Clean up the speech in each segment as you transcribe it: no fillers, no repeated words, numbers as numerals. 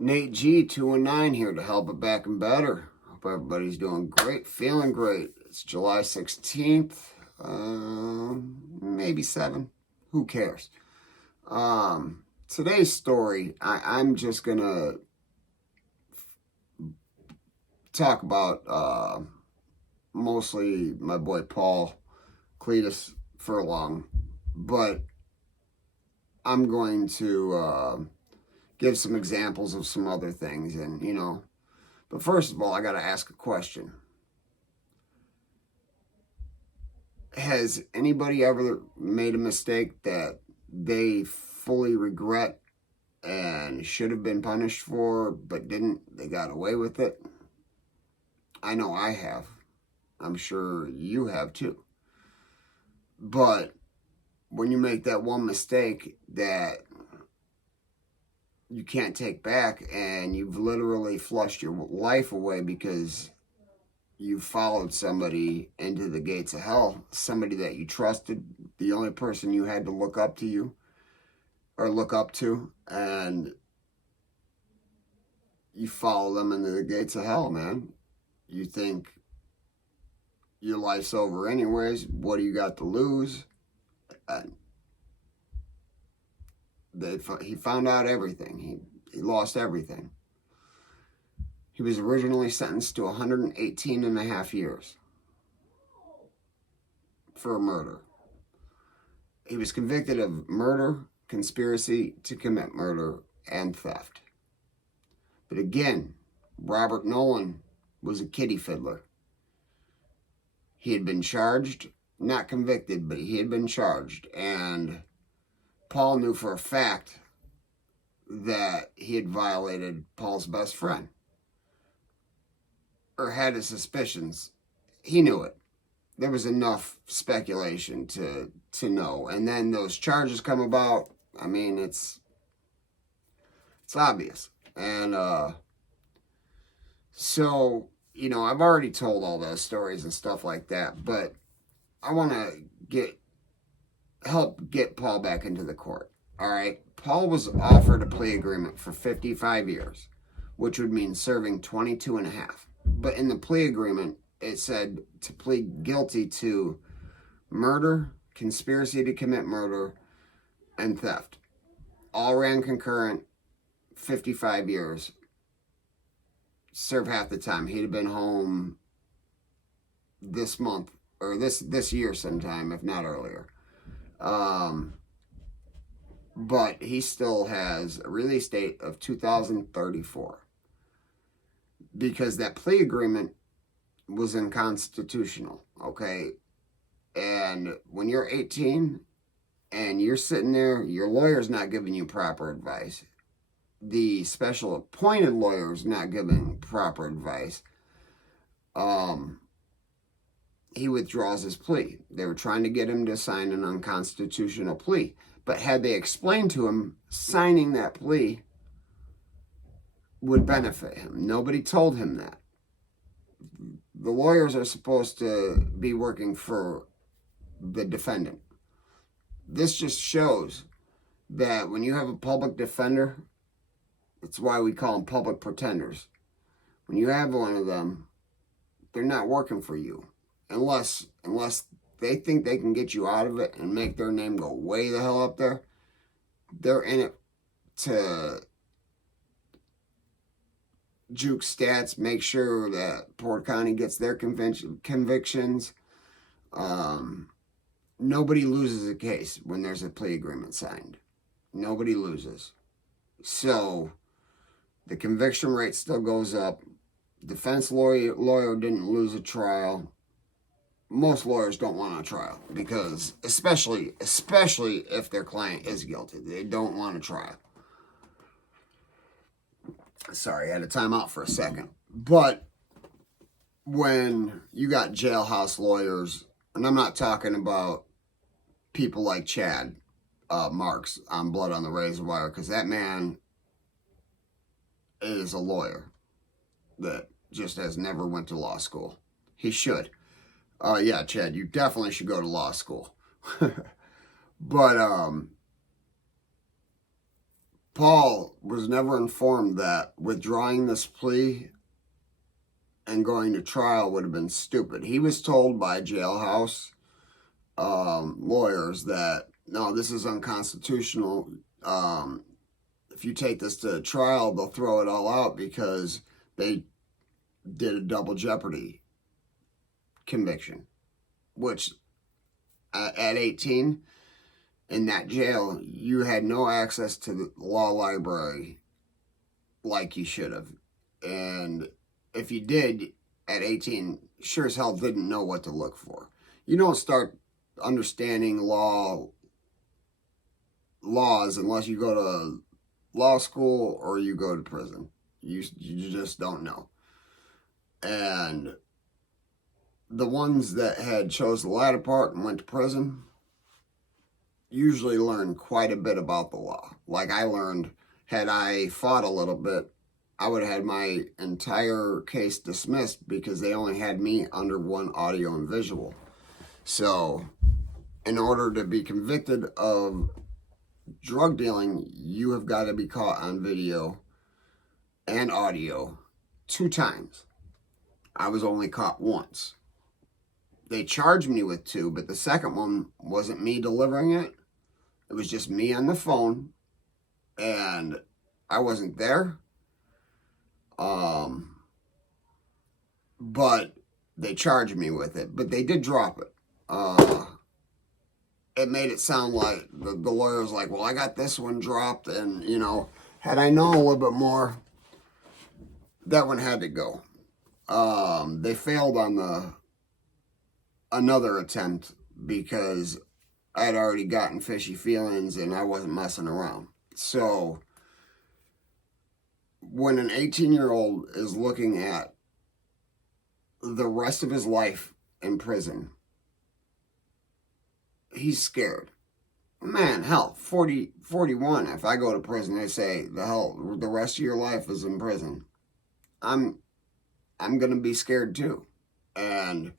Nate G 219 here to help it back and better. Hope everybody's doing great, feeling great. It's July 16th, maybe 7. Who cares? Today's story, I'm just gonna talk about mostly my boy Paul, Cleatus Furlong, but I'm going to give some examples of some other things, and but first of all, I got to ask a question. Has anybody ever made a mistake that they fully regret and should have been punished for, but didn't? They got away with it? I know I have. I'm sure you have too. But when you make that one mistake that you can't take back, and you've literally flushed your life away because you followed somebody into the gates of hell, somebody that you trusted, the only person you had to look up to, and you follow them into the gates of hell, man. You think your life's over anyways. What do you got to lose? He found out everything. He lost everything. He was originally sentenced to 118 and a half years for a murder. He was convicted of murder, conspiracy to commit murder, and theft. But again, Robert Nolan was a kiddie fiddler. He had been charged, not convicted, but he had been charged, and Paul knew for a fact that he had violated Paul's best friend, or had his suspicions. He knew it. There was enough speculation to know. And then those charges come about. I mean, it's obvious. And so, I've already told all those stories and stuff like that, but I want to help get Paul back into the court. All right. Paul was offered a plea agreement for 55 years, which would mean serving 22 and a half. But in the plea agreement, it said to plead guilty to murder, conspiracy to commit murder, and theft. All ran concurrent, 55 years. Serve half the time. He'd have been home this month, or this year sometime, if not earlier. But he still has a release date of 2034 because that plea agreement was unconstitutional, okay? And when you're 18 and you're sitting there, your lawyer's not giving you proper advice. The special appointed lawyer's not giving proper advice. He withdraws his plea. They were trying to get him to sign an unconstitutional plea. But had they explained to him, signing that plea would benefit him. Nobody told him that. The lawyers are supposed to be working for the defendant. This just shows that when you have a public defender, that's why we call them public pretenders. When you have one of them, they're not working for you. Unless they think they can get you out of it and make their name go way the hell up there. They're in it to juke stats, make sure that Port County gets their convictions. Nobody loses a case when there's a plea agreement signed. Nobody loses. So the conviction rate still goes up. Defense lawyer didn't lose a trial. Most lawyers don't want a trial because, especially if their client is guilty, they don't want a trial. Sorry, I had to time out for a second. But when you got jailhouse lawyers, and I'm not talking about people like Chad Marks on Blood on the Razor Wire, because that man is a lawyer that just has never went to law school. He should. Yeah, Chad, you definitely should go to law school. But Paul was never informed that withdrawing this plea and going to trial would have been stupid. He was told by jailhouse lawyers that, no, this is unconstitutional. If you take this to trial, they'll throw it all out because they did a double jeopardy conviction, which at 18 in that jail, you had no access to the law library like you should have. And if you did at 18, sure as hell didn't know what to look for. You don't start understanding laws unless you go to law school or you go to prison. You just don't know. And the ones that had chose the latter part and went to prison usually learn quite a bit about the law. Like I learned, had I fought a little bit, I would have had my entire case dismissed because they only had me under one audio and visual. So in order to be convicted of drug dealing, you have got to be caught on video and audio 2 times. I was only caught once. They charged me with 2, but the second one wasn't me delivering it. It was just me on the phone, and I wasn't there. But they charged me with it, but they did drop it. It made it sound like the lawyer was like, well, I got this one dropped, and, you know, had I known a little bit more, that one had to go. They failed on another attempt because I had already gotten fishy feelings and I wasn't messing around. So when an 18-year-old is looking at the rest of his life in prison, he's scared. Man, hell, 41, if I go to prison, they say, the rest of your life is in prison. I'm going to be scared too. And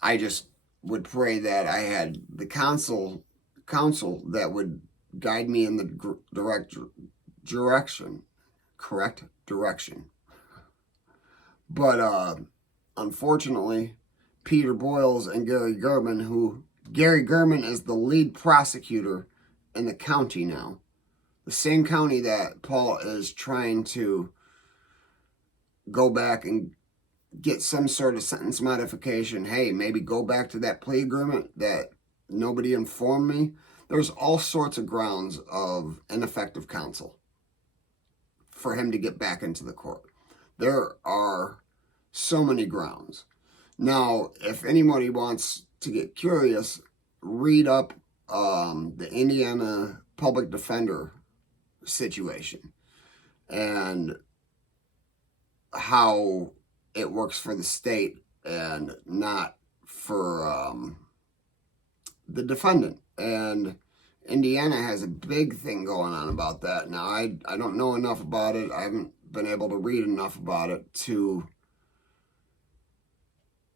I just would pray that I had the counsel that would guide me in the correct direction. But unfortunately, Peter Boyles and Gary Gurman is the lead prosecutor in the county now. The same county that Paul is trying to go back and get some sort of sentence modification. Hey, maybe go back to that plea agreement that nobody informed me. There's all sorts of grounds of ineffective counsel for him to get back into the court. There are so many grounds. Now, if anybody wants to get curious, read up the Indiana public defender situation and how it works for the state and not for the defendant. And Indiana has a big thing going on about that. Now, I don't know enough about it. I haven't been able to read enough about it to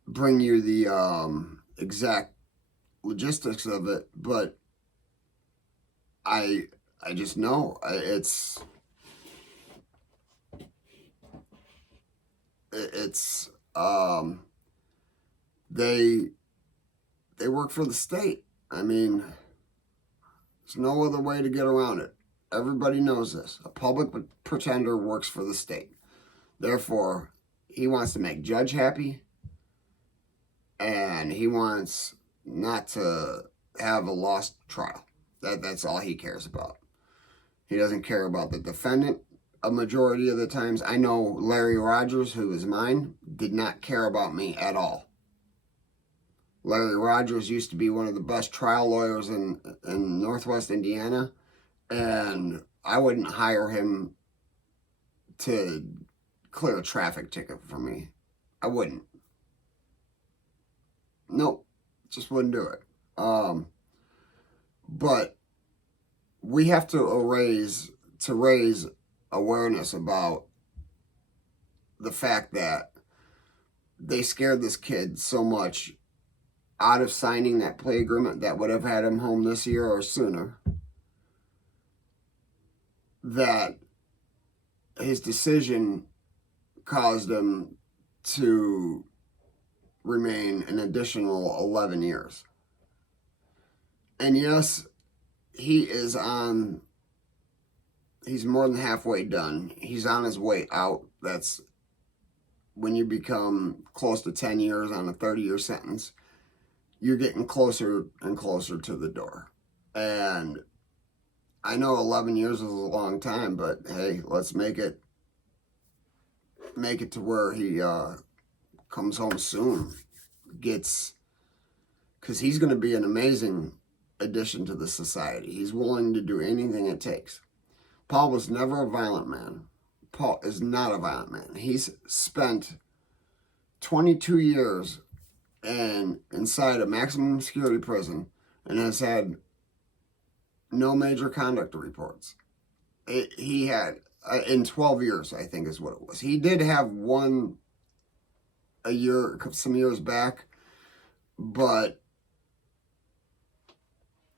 bring you the exact logistics of it, but I just know it's they work for the state. I mean, there's no other way to get around it. Everybody knows this. A public pretender works for the state. Therefore, he wants to make judge happy, and he wants not to have a lost trial. That's all he cares about. He doesn't care about the defendant. A majority of the times, I know Larry Rogers, who is mine, did not care about me at all. Larry Rogers used to be one of the best trial lawyers in Northwest Indiana, and I wouldn't hire him to clear a traffic ticket for me. I wouldn't. Nope, just wouldn't do it. But we have to raise awareness about the fact that they scared this kid so much out of signing that plea agreement that would have had him home this year or sooner. that his decision caused him to remain an additional 11 years. And yes, he's more than halfway done. He's on his way out. That's when you become close to 10 years on a 30-year sentence, you're getting closer and closer to the door. And I know 11 years is a long time, but hey, let's make it to where he comes home soon. Because he's going to be an amazing addition to the society. He's willing to do anything it takes. Paul was never a violent man. Paul is not a violent man. He's spent 22 years inside a maximum security prison and has had no major conduct reports. He had, in 12 years, I think is what it was. He did have one a year, some years back, but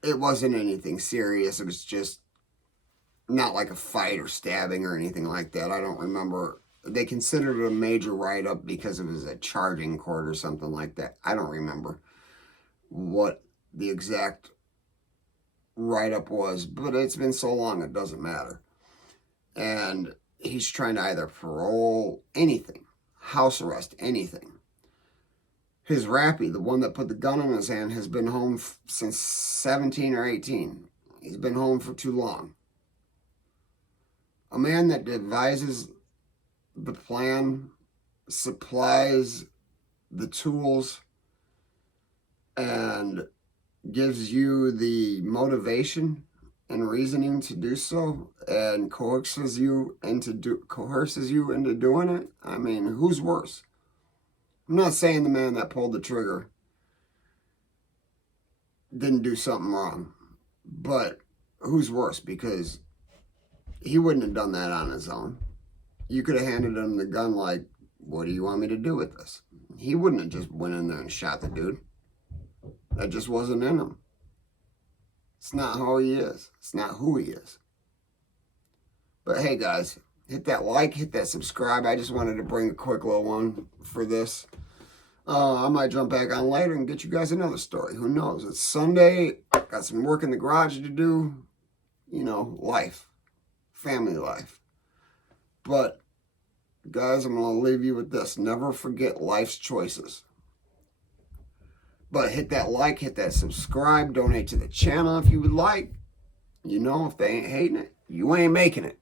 it wasn't anything serious. It was just not like a fight or stabbing or anything like that. I don't remember. They considered it a major write-up because it was a charging court or something like that. I don't remember what the exact write-up was, but it's been so long it doesn't matter. And he's trying to either parole, anything, house arrest, anything. His rappy, the one that put the gun in his hand, has been home since 17 or 18. He's been home for too long. A man that devises the plan, supplies the tools, and gives you the motivation and reasoning to do so, and coerces you into doing it. I mean, who's worse? I'm not saying the man that pulled the trigger didn't do something wrong, but who's worse? Because he wouldn't have done that on his own. You could have handed him the gun like, what do you want me to do with this? He wouldn't have just went in there and shot the dude. That just wasn't in him. It's not how he is. It's not who he is. But hey, guys, hit that like, hit that subscribe. I just wanted to bring a quick little one for this. I might jump back on later and get you guys another story. Who knows? It's Sunday. Got some work in the garage to do. You know, life. Family life. But, guys, I'm going to leave you with this. Never forget life's choices. But hit that like, hit that subscribe, donate to the channel if you would like. You know, if they ain't hating it, you ain't making it.